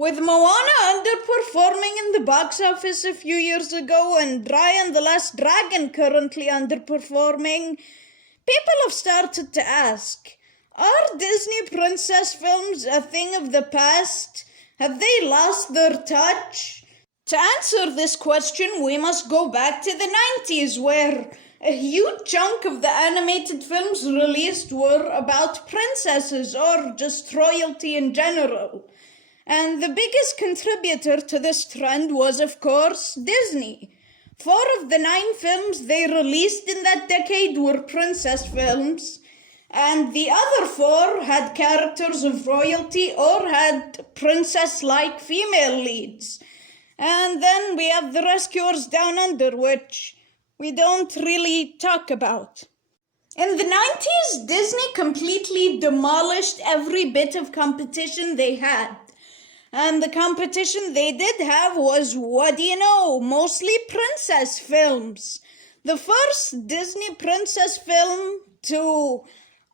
With Moana underperforming in the box office a few years ago and Raya and the Last Dragon currently underperforming, people have started to ask, are Disney princess films a thing of the past? Have they lost their touch? To answer this question, we must go back to the 90s, where a huge chunk of the animated films released were about princesses or just royalty in general. And the biggest contributor to this trend was, of course, Disney. 4 of the 9 films they released in that decade were princess films, and the other 4 had characters of royalty or had princess-like female leads. And then we have The Rescuers Down Under, which we don't really talk about. In the 90s, Disney completely demolished every bit of competition they had. And the competition they did have was, what do you know, mostly princess films. The first Disney princess film to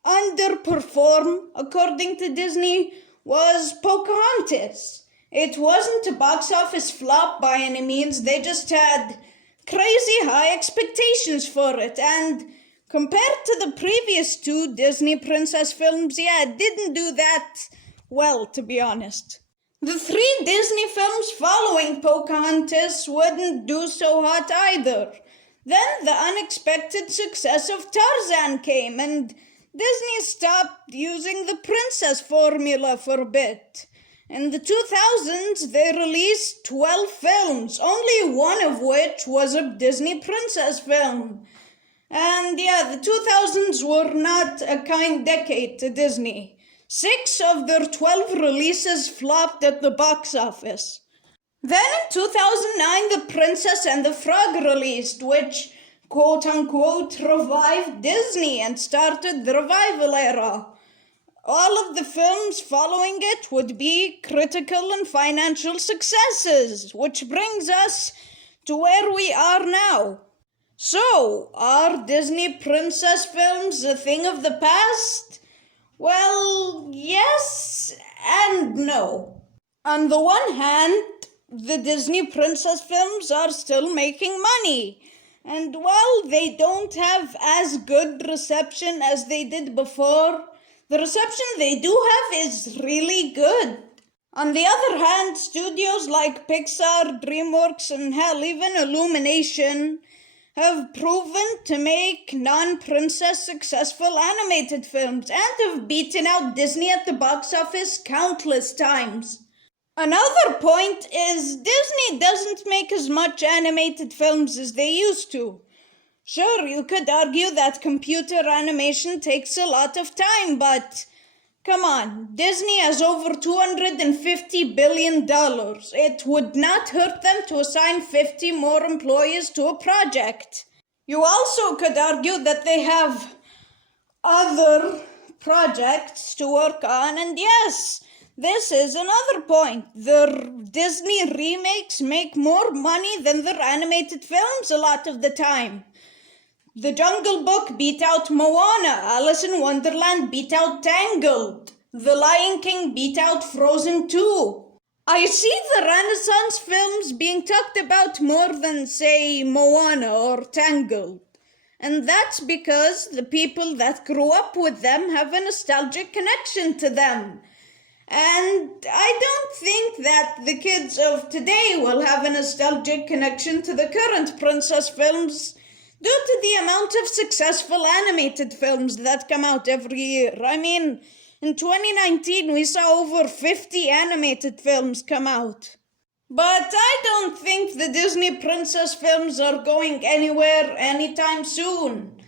underperform, according to Disney, was Pocahontas. It wasn't a box office flop by any means, they just had crazy high expectations for it, and compared to the previous 2 Disney princess films, it didn't do that well, to be honest. The 3 Disney films following Pocahontas wouldn't do so hot either. Then the unexpected success of Tarzan came, and Disney stopped using the princess formula for a bit. In the 2000s, they released 12 films, only one of which was a Disney princess film. And the 2000s were not a kind decade to Disney. 6 of their 12 releases flopped at the box office. Then in 2009, The Princess and the Frog released, which quote-unquote revived Disney and started the revival era. All of the films following it would be critical and financial successes, which brings us to where we are now. So, are Disney princess films a thing of the past? Well, yes and no. On the one hand, the Disney princess films are still making money. And while they don't have as good reception as they did before, the reception they do have is really good. On the other hand, studios like Pixar, DreamWorks, and hell, even Illumination have proven to make non-princess successful animated films and have beaten out Disney at the box office countless times. Another point is Disney doesn't make as much animated films as they used to. Sure, you could argue that computer animation takes a lot of time, but come on, Disney has over $250 billion. It would not hurt them to assign 50 more employees to a project. You also could argue that they have other projects to work on, and yes, this is another point. Their Disney remakes make more money than their animated films a lot of the time. The Jungle Book beat out Moana, Alice in Wonderland beat out Tangled, The Lion King beat out Frozen 2. I see the Renaissance films being talked about more than, say, Moana or Tangled. And that's because the people that grew up with them have a nostalgic connection to them. And I don't think that the kids of today will have a nostalgic connection to the current princess films due to the amount of successful animated films that come out every year. I mean, in 2019 we saw over 50 animated films come out. But I don't think the Disney princess films are going anywhere anytime soon.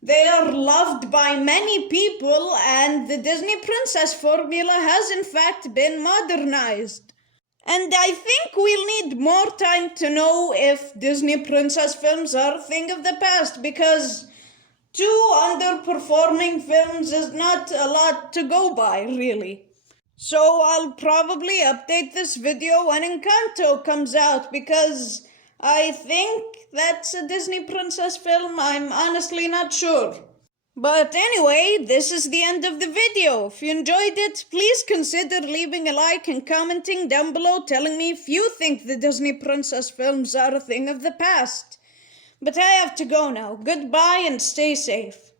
They are loved by many people, and the Disney princess formula has in fact been modernized. And I think we'll need more time to know if Disney princess films are a thing of the past, because 2 underperforming films is not a lot to go by, really. So I'll probably update this video when Encanto comes out, because I think that's a Disney princess film. I'm honestly not sure. But anyway, this is the end of the video. If you enjoyed it, please consider leaving a like and commenting down below telling me if you think the Disney princess films are a thing of the past. But I have to go now. Goodbye and stay safe.